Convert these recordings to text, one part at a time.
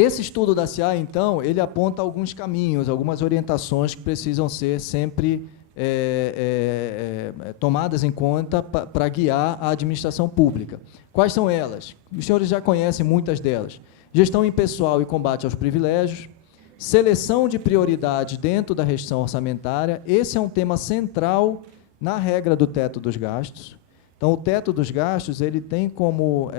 Esse estudo da CIAE, então, ele aponta alguns caminhos, algumas orientações que precisam ser sempre tomadas em conta para guiar a administração pública. Quais são elas? Os senhores já conhecem muitas delas. Gestão impessoal e combate aos privilégios, seleção de prioridades dentro da restrição orçamentária. Esse é um tema central na regra do teto dos gastos. Então, o teto dos gastos ele tem como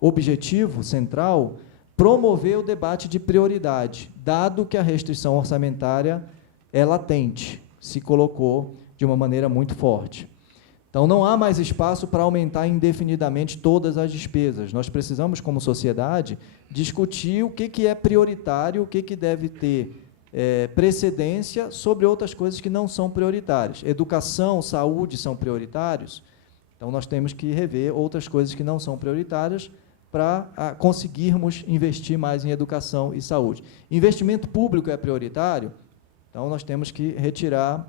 objetivo central promover o debate de prioridade, dado que a restrição orçamentária é latente, se colocou de uma maneira muito forte. Então, não há mais espaço para aumentar indefinidamente todas as despesas. Nós precisamos, como sociedade, discutir o que é prioritário, o que deve ter precedência sobre outras coisas que não são prioritárias. Educação, saúde são prioritários, então nós temos que rever outras coisas que não são prioritárias para conseguirmos investir mais em educação e saúde. Investimento público é prioritário, então nós temos que retirar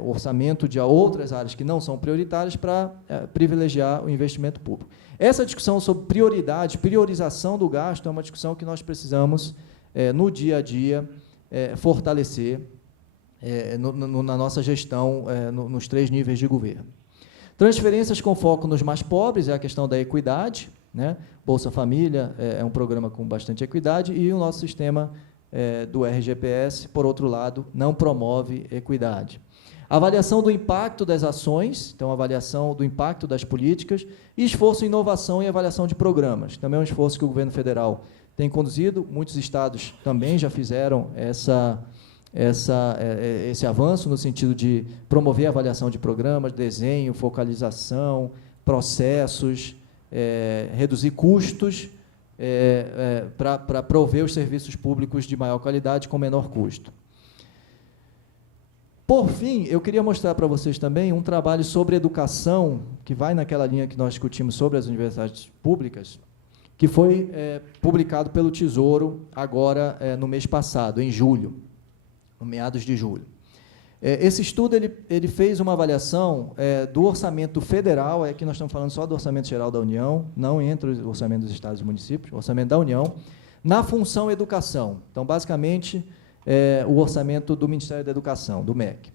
o orçamento de outras áreas que não são prioritárias para privilegiar o investimento público. Essa discussão sobre prioridade, priorização do gasto, é uma discussão que nós precisamos, no dia a dia, fortalecer na nossa gestão, nos 3 níveis de governo. Transferências com foco nos mais pobres, é a questão da equidade, né? Bolsa Família é um programa com bastante equidade, e o nosso sistema do RGPS, por outro lado, não promove equidade. Avaliação do impacto das ações, então, avaliação do impacto das políticas, e esforço em inovação e avaliação de programas. Também é um esforço que o governo federal tem conduzido, muitos estados também já fizeram esse avanço no sentido de promover a avaliação de programas, desenho, focalização, processos, reduzir custos, para prover os serviços públicos de maior qualidade com menor custo. Por fim, eu queria mostrar para vocês também um trabalho sobre educação, que vai naquela linha que nós discutimos sobre as universidades públicas, que foi publicado pelo Tesouro agora no mês passado, em julho, no meados de julho. Esse estudo ele fez uma avaliação do orçamento federal, aqui nós estamos falando só do orçamento geral da União, não entre o orçamento dos estados e municípios, o orçamento da União, na função educação. Então, basicamente, o orçamento do Ministério da Educação, do MEC.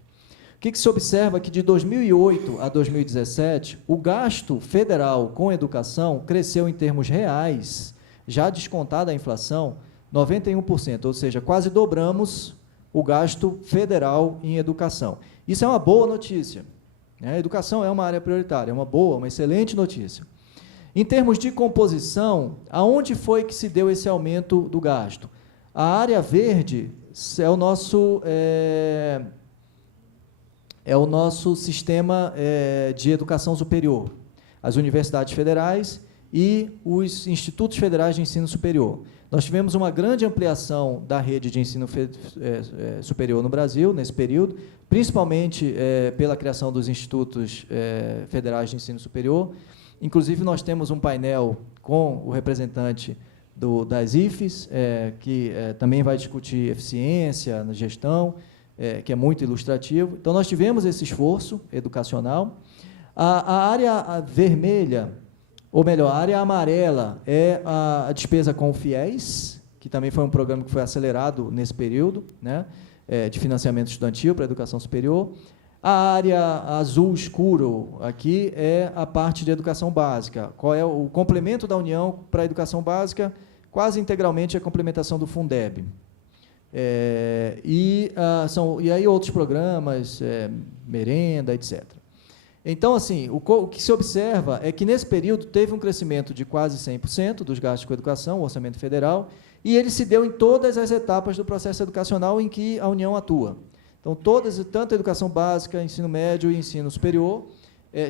O que se observa? Que de 2008 a 2017, o gasto federal com educação cresceu em termos reais, já descontada a inflação, 91%, ou seja, quase dobramos o gasto federal em educação. Isso é uma boa notícia. A educação é uma área prioritária, é uma boa, uma excelente notícia. Em termos de composição, aonde foi que se deu esse aumento do gasto? A área verde é o nosso sistema de educação superior, as universidades federais e os institutos federais de ensino superior. Nós tivemos uma grande ampliação da rede de ensino superior no Brasil, nesse período, principalmente pela criação dos institutos federais de ensino superior. Inclusive, nós temos um painel com o representante das IFES, que também vai discutir eficiência na gestão, que é muito ilustrativo. Então, nós tivemos esse esforço educacional. A área vermelha, ou melhor, a área amarela é a despesa com fiéis, que também foi um programa que foi acelerado nesse período, né, de financiamento estudantil para a educação superior. A área azul escuro aqui é a parte de educação básica. Qual é o complemento da União para a educação básica? Quase integralmente a complementação do Fundeb. E aí outros programas, merenda, etc. Então, assim, o que se observa é que, nesse período, teve um crescimento de quase 100% dos gastos com educação, o orçamento federal, e ele se deu em todas as etapas do processo educacional em que a União atua. Então, tanto a educação básica, ensino médio e ensino superior,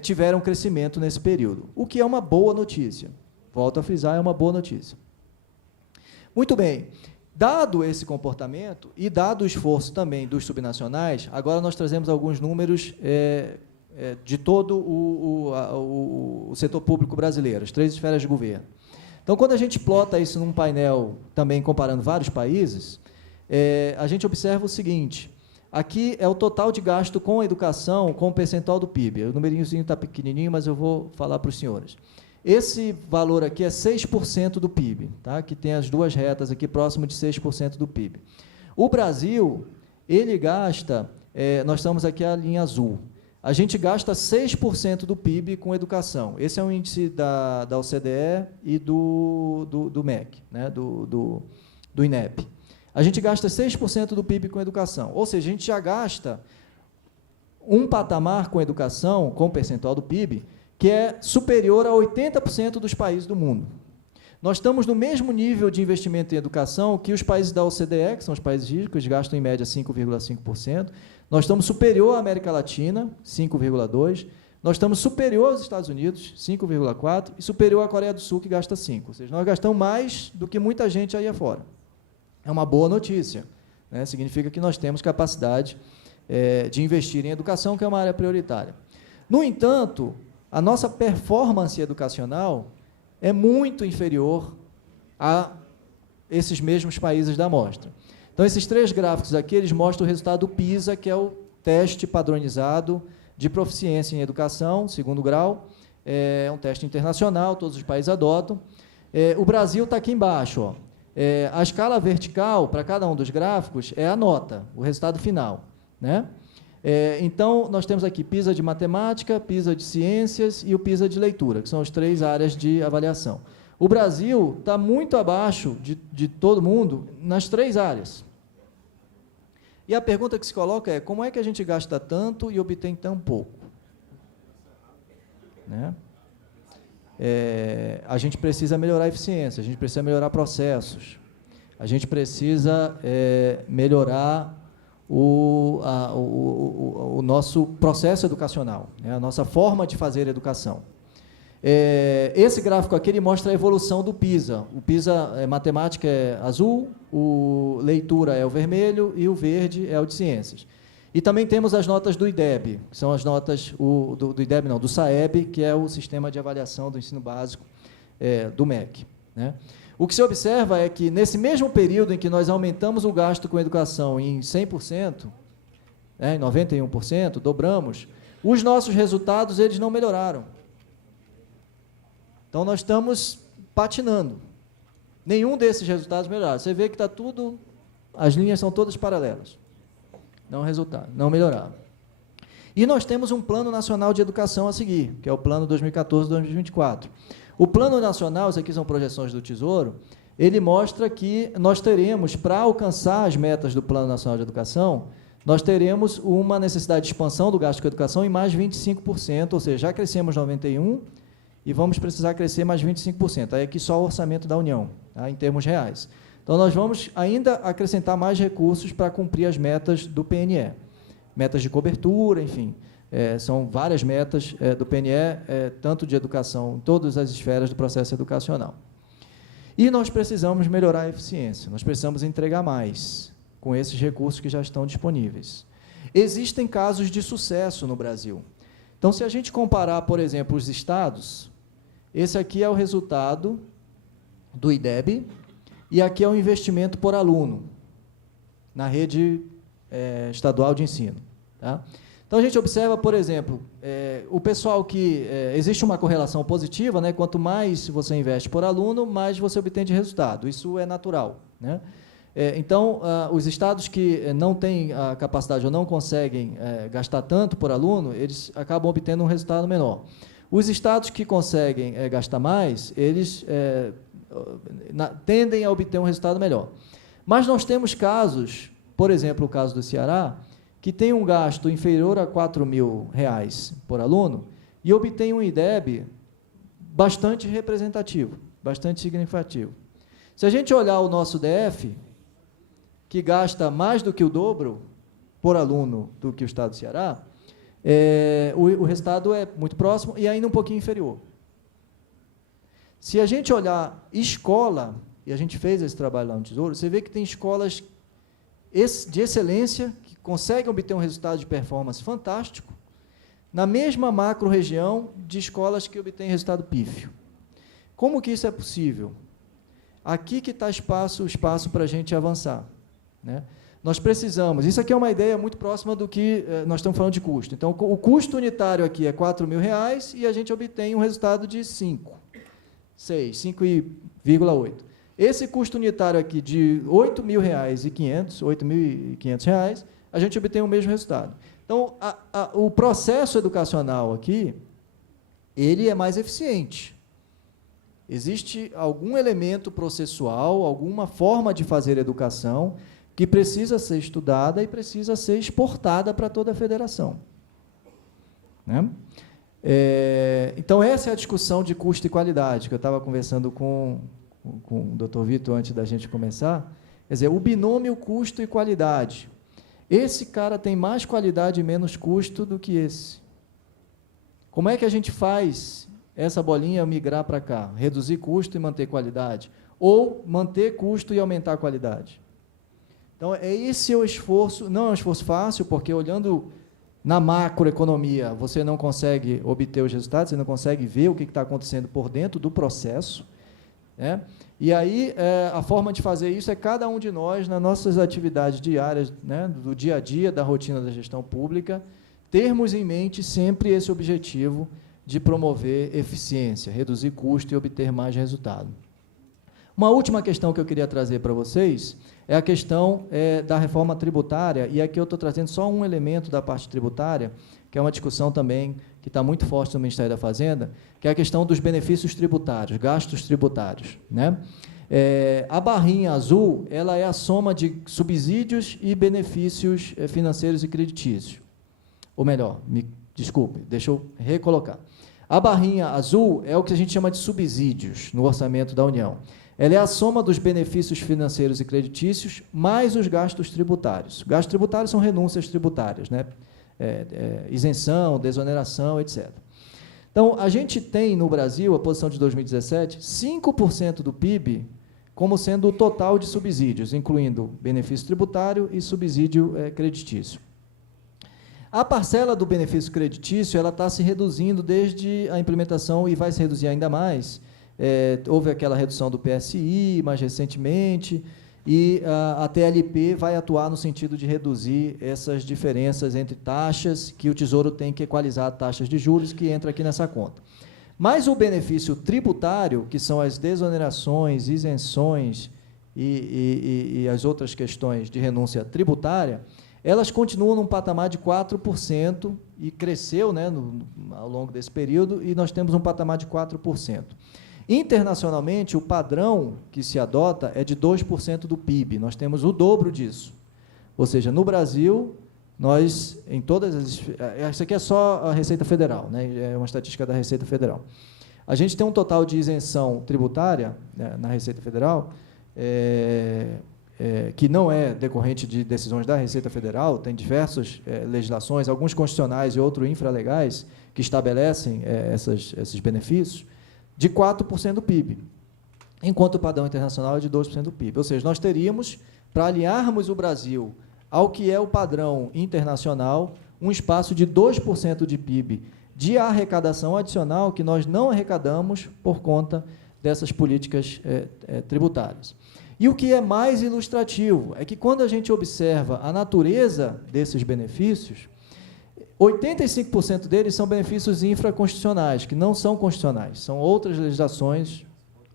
tiveram crescimento nesse período, o que é uma boa notícia. Volto a frisar, é uma boa notícia. Muito bem. Dado esse comportamento e dado o esforço também dos subnacionais, agora nós trazemos alguns números de todo o setor público brasileiro, as 3 esferas de governo. Então, quando a gente plota isso num painel, também comparando vários países, a gente observa o seguinte: aqui é o total de gasto com a educação, com o percentual do PIB. O numerinhozinho está pequenininho, mas eu vou falar para os senhores. Esse valor aqui é 6% do PIB, tá? Que tem as duas retas aqui próximo de 6% do PIB. O Brasil, ele gasta, nós estamos aqui a linha azul, a gente gasta 6% do PIB com educação. Esse é o índice da OCDE e do MEC, né? do INEP. A gente gasta 6% do PIB com educação, ou seja, a gente já gasta um patamar com educação, com percentual do PIB, que é superior a 80% dos países do mundo. Nós estamos no mesmo nível de investimento em educação que os países da OCDE, que são os países ricos, gastam em média 5,5%. Nós estamos superior à América Latina, 5,2%. Nós estamos superior aos Estados Unidos, 5,4%, e superior à Coreia do Sul, que gasta 5%. Ou seja, nós gastamos mais do que muita gente aí afora. É uma boa notícia, né? Significa que nós temos capacidade de investir em educação, que é uma área prioritária. No entanto, a nossa performance educacional é muito inferior a esses mesmos países da amostra. Então, esses três gráficos aqui, eles mostram o resultado do PISA, que é o teste padronizado de proficiência em educação, segundo grau, é um teste internacional, todos os países adotam. O Brasil está aqui embaixo, ó. A escala vertical, para cada um dos gráficos, é a nota, o resultado final, né? Então, nós temos aqui PISA de matemática, PISA de ciências e o PISA de leitura, que são as três áreas de avaliação. O Brasil está muito abaixo de todo mundo nas três áreas. E a pergunta que se coloca é, como é que a gente gasta tanto e obtém tão pouco? Né? A gente precisa melhorar a eficiência, a gente precisa melhorar processos, a gente precisa melhorar o nosso processo educacional, né? A nossa forma de fazer educação. Esse gráfico aqui ele mostra a evolução do PISA. O PISA matemática é azul, o leitura é o vermelho e o verde é o de ciências. E também temos as notas do IDEB, que são as notas do IDEB, não, do SAEB, que é o Sistema de Avaliação do Ensino Básico do MEC, né? O que se observa é que, nesse mesmo período em que nós aumentamos o gasto com educação em 100%, em 91%, dobramos, os nossos resultados eles não melhoraram. Então, nós estamos patinando. Nenhum desses resultados melhoraram. Você vê que está tudo, as linhas são todas paralelas. Não melhoraram. E nós temos um Plano Nacional de Educação a seguir, que é o Plano 2014-2024. O Plano Nacional, isso aqui são projeções do Tesouro, ele mostra que nós teremos, para alcançar as metas do Plano Nacional de Educação, nós teremos uma necessidade de expansão do gasto com a educação em mais 25%, ou seja, já crescemos 91% e vamos precisar crescer mais 25%. Aí aqui só o orçamento da União, tá, em termos reais. Então, nós vamos ainda acrescentar mais recursos para cumprir as metas do PNE. Metas de cobertura, enfim. São várias metas do PNE, tanto de educação, em todas as esferas do processo educacional. E nós precisamos melhorar a eficiência, nós precisamos entregar mais com esses recursos que já estão disponíveis. Existem casos de sucesso no Brasil. Então, se a gente comparar, por exemplo, os estados, esse aqui é o resultado do IDEB, e aqui é o investimento por aluno, na rede estadual de ensino. Tá? Então, a gente observa, por exemplo, o pessoal que... existe uma correlação positiva, né? Quanto mais você investe por aluno, mais você obtém de resultado. Isso é natural, né? Então, os estados que não têm a capacidade ou não conseguem gastar tanto por aluno, eles acabam obtendo um resultado menor. Os estados que conseguem gastar mais, eles tendem a obter um resultado melhor. Mas nós temos casos, por exemplo, o caso do Ceará, que tem um gasto inferior a R$4.000 por aluno e obtém um IDEB bastante representativo, bastante significativo. Se a gente olhar o nosso DF, que gasta mais do que o dobro por aluno do que o estado do Ceará, o resultado é muito próximo e ainda um pouquinho inferior. Se a gente olhar escola, e a gente fez esse trabalho lá no Tesouro, você vê que tem escolas de excelência, que conseguem obter um resultado de performance fantástico, na mesma macro-região de escolas que obtêm resultado pífio. Como que isso é possível? Aqui que está o espaço para a gente avançar, né? Nós precisamos, isso aqui é uma ideia muito próxima do que nós estamos falando de custo. Então, o custo unitário aqui é R$4.000 e a gente obtém um resultado de 5. 5,8. Esse custo unitário aqui de R$ 8.500, a gente obtém o mesmo resultado. Então, o processo educacional aqui, ele é mais eficiente. Existe algum elemento processual, alguma forma de fazer educação que precisa ser estudada e precisa ser exportada para toda a federação. Né? Então, essa é a discussão de custo e qualidade, que eu estava conversando com o Dr. Vitor antes da gente começar. Quer dizer, o binômio custo e qualidade. Esse cara tem mais qualidade e menos custo do que esse. Como é que a gente faz essa bolinha migrar para cá? Reduzir custo e manter qualidade? Ou manter custo e aumentar a qualidade? Então, esse é o esforço. Não é um esforço fácil, porque olhando na macroeconomia, você não consegue obter os resultados, você não consegue ver o que está acontecendo por dentro do processo. Né? E aí, a forma de fazer isso é cada um de nós, nas nossas atividades diárias, né, do dia a dia, da rotina da gestão pública, termos em mente sempre esse objetivo de promover eficiência, reduzir custo e obter mais resultado. Uma última questão que eu queria trazer para vocês é a questão da reforma tributária, e aqui eu estou trazendo só um elemento da parte tributária, que é uma discussão também que está muito forte no Ministério da Fazenda, que é a questão dos benefícios tributários, gastos tributários. Né? A barrinha azul, ela é a soma de subsídios e benefícios financeiros e creditícios. Ou melhor, desculpe, deixa eu recolocar. A barrinha azul é o que a gente chama de subsídios no orçamento da União. Ela é a soma dos benefícios financeiros e creditícios mais os gastos tributários. Gastos tributários são renúncias tributárias, né? Isenção, desoneração, etc. Então, a gente tem no Brasil, a posição de 2017, 5% do PIB como sendo o total de subsídios, incluindo benefício tributário e subsídio creditício. A parcela do benefício creditício ela está se reduzindo desde a implementação e vai se reduzir ainda mais. Houve aquela redução do PSI mais recentemente, e a TLP vai atuar no sentido de reduzir essas diferenças entre taxas, que o Tesouro tem que equalizar taxas de juros, que entra aqui nessa conta. Mas o benefício tributário, que são as desonerações, isenções e as outras questões de renúncia tributária, elas continuam num patamar de 4% e cresceu, né, ao longo desse período, e nós temos um patamar de 4%. Internacionalmente, o padrão que se adota é de 2% do PIB, nós temos o dobro disso. Ou seja, no Brasil, nós, em todas as... Isso aqui é só a Receita Federal, né, é uma estatística da Receita Federal. A gente tem um total de isenção tributária, né, na Receita Federal, que não é decorrente de decisões da Receita Federal, tem diversas legislações, alguns constitucionais e outros infralegais, que estabelecem esses benefícios, de 4% do PIB, enquanto o padrão internacional é de 2% do PIB. Ou seja, nós teríamos, para alinharmos o Brasil ao que é o padrão internacional, um espaço de 2% de PIB de arrecadação adicional que nós não arrecadamos por conta dessas políticas tributárias. E o que é mais ilustrativo é que, quando a gente observa a natureza desses benefícios, 85% deles são benefícios infraconstitucionais, que não são constitucionais, são outras legislações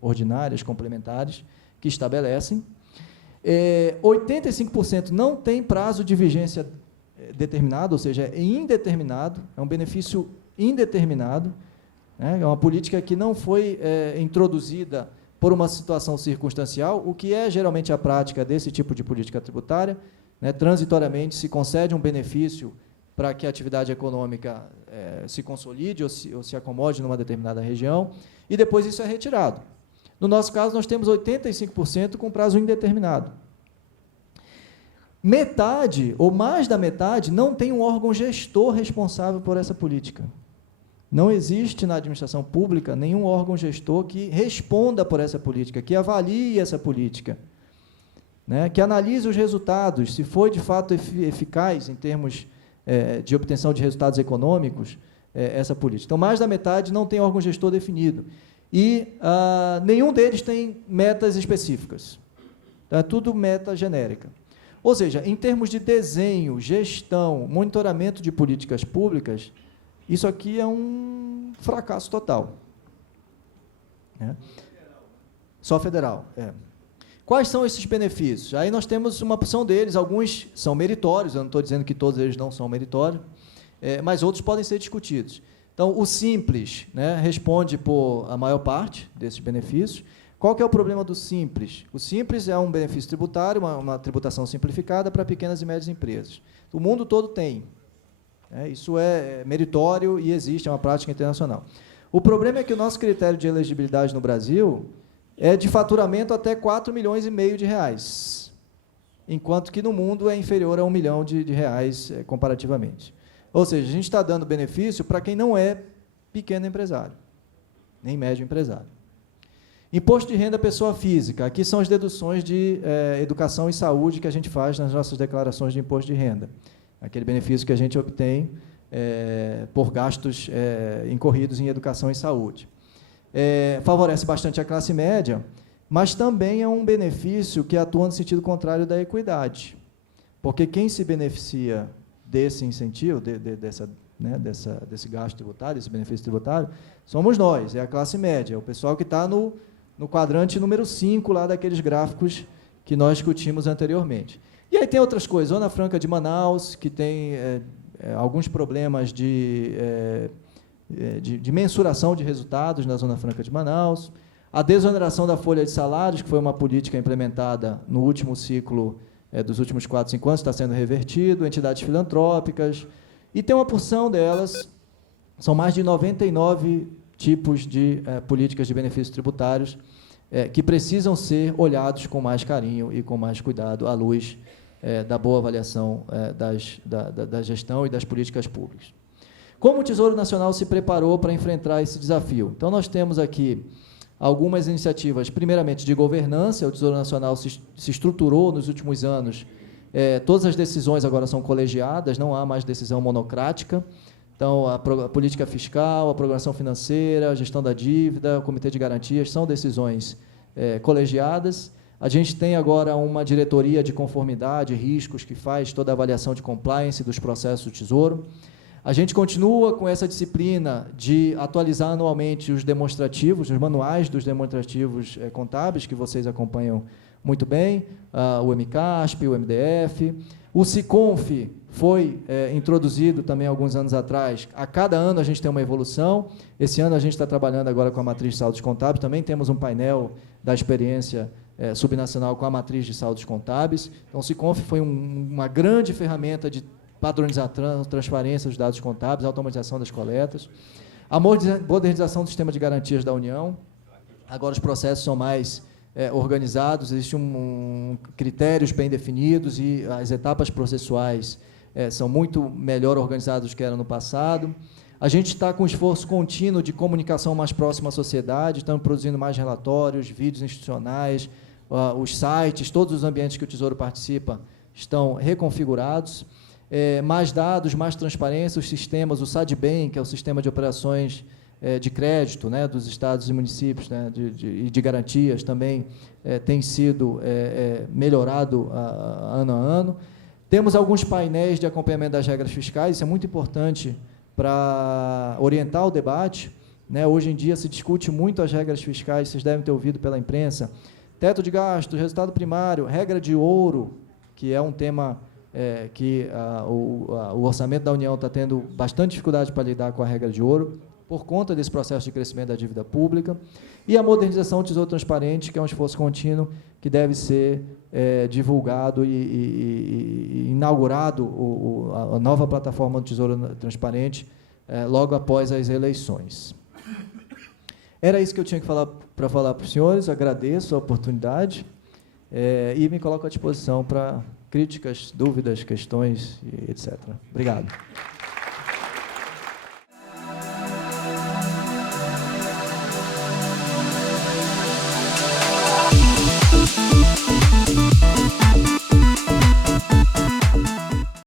ordinárias, complementares, que estabelecem. 85% não tem prazo de vigência determinado, ou seja, é indeterminado, é um benefício indeterminado, né? É uma política que não foi introduzida por uma situação circunstancial, o que é geralmente a prática desse tipo de política tributária, né? Transitoriamente se concede um benefício para que a atividade econômica se consolide ou se acomode numa determinada região, e depois isso é retirado. No nosso caso, nós temos 85% com prazo indeterminado. Metade, ou mais da metade, não tem um órgão gestor responsável por essa política. Não existe na administração pública nenhum órgão gestor que responda por essa política, que avalie essa política, né, que analise os resultados, se foi de fato eficaz em termos de obtenção de resultados econômicos, essa política. Então, mais da metade não tem órgão gestor definido. E nenhum deles tem metas específicas. Então, é tudo meta genérica. Ou seja, em termos de desenho, gestão, monitoramento de políticas públicas, isso aqui é um fracasso total. né? Só federal, é. Quais são esses benefícios? Aí nós temos uma porção deles, alguns são meritórios, eu não estou dizendo que todos eles não são meritórios, mas outros podem ser discutidos. Então, o Simples, né, responde por a maior parte desses benefícios. Qual que é o problema do Simples? O Simples é um benefício tributário, uma tributação simplificada para pequenas e médias empresas. O mundo todo tem. Isso é meritório e existe, é uma prática internacional. O problema é que o nosso critério de elegibilidade no Brasil é de faturamento até 4,5 milhões de reais, enquanto que no mundo é inferior a 1 milhão de reais comparativamente. Ou seja, a gente está dando benefício para quem não é pequeno empresário, nem médio empresário. Imposto de renda pessoa física. Aqui são as deduções de educação e saúde que a gente faz nas nossas declarações de imposto de renda. Aquele benefício que a gente obtém por gastos incorridos em educação e saúde. Favorece bastante a classe média, mas também é um benefício que atua no sentido contrário da equidade, porque quem se beneficia desse incentivo, desse gasto tributário, desse benefício tributário, somos nós, é a classe média, é o pessoal que está no quadrante número 5 lá daqueles gráficos que nós discutimos anteriormente. E aí tem outras coisas, Zona Franca de Manaus, que tem alguns problemas de mensuração de resultados na Zona Franca de Manaus, a desoneração da folha de salários, que foi uma política implementada no último ciclo dos últimos 4, 5 anos, está sendo revertido, entidades filantrópicas, e tem uma porção delas, são mais de 99 tipos de políticas de benefícios tributários que precisam ser olhados com mais carinho e com mais cuidado à luz da boa avaliação da gestão e das políticas públicas. Como o Tesouro Nacional se preparou para enfrentar esse desafio? Então, nós temos aqui algumas iniciativas, primeiramente, de governança. O Tesouro Nacional se estruturou nos últimos anos. Todas as decisões agora são colegiadas, não há mais decisão monocrática. Então, a política fiscal, a programação financeira, a gestão da dívida, o comitê de garantias, são decisões colegiadas. A gente tem agora uma diretoria de conformidade e riscos que faz toda a avaliação de compliance dos processos do Tesouro. A gente continua com essa disciplina de atualizar anualmente os demonstrativos, os manuais dos demonstrativos contábeis, que vocês acompanham muito bem, o MCASP, o MDF. O SICONF foi introduzido também alguns anos atrás. A cada ano a gente tem uma evolução. Esse ano a gente está trabalhando agora com a matriz de saldos contábeis. Também temos um painel da experiência subnacional com a matriz de saldos contábeis. Então, o SICONF foi uma grande ferramenta de padronizar transparência dos dados contábeis, automatização das coletas, a modernização do sistema de garantias da União. Agora os processos são mais organizados, existem critérios bem definidos e as etapas processuais são muito melhor organizadas do que eram no passado. A gente está com um esforço contínuo de comunicação mais próxima à sociedade, estamos produzindo mais relatórios, vídeos institucionais, os sites, todos os ambientes que o Tesouro participa estão reconfigurados. Mais dados, mais transparência, os sistemas, o SADBem, que é o Sistema de Operações de Crédito, né, dos estados e municípios, né, de garantias, também tem sido melhorado ano a ano. Temos alguns painéis de acompanhamento das regras fiscais, isso é muito importante para orientar o debate, né? Hoje em dia se discute muito as regras fiscais, vocês devem ter ouvido pela imprensa, teto de gastos, resultado primário, regra de ouro, que é um tema que o orçamento da União está tendo bastante dificuldade para lidar com a regra de ouro, por conta desse processo de crescimento da dívida pública, e a modernização do Tesouro Transparente, que é um esforço contínuo que deve ser divulgado e inaugurado a nova plataforma do Tesouro Transparente logo após as eleições. Era isso que eu tinha para falar para os senhores, agradeço a oportunidade e me coloco à disposição para críticas, dúvidas, questões, etc. Obrigado.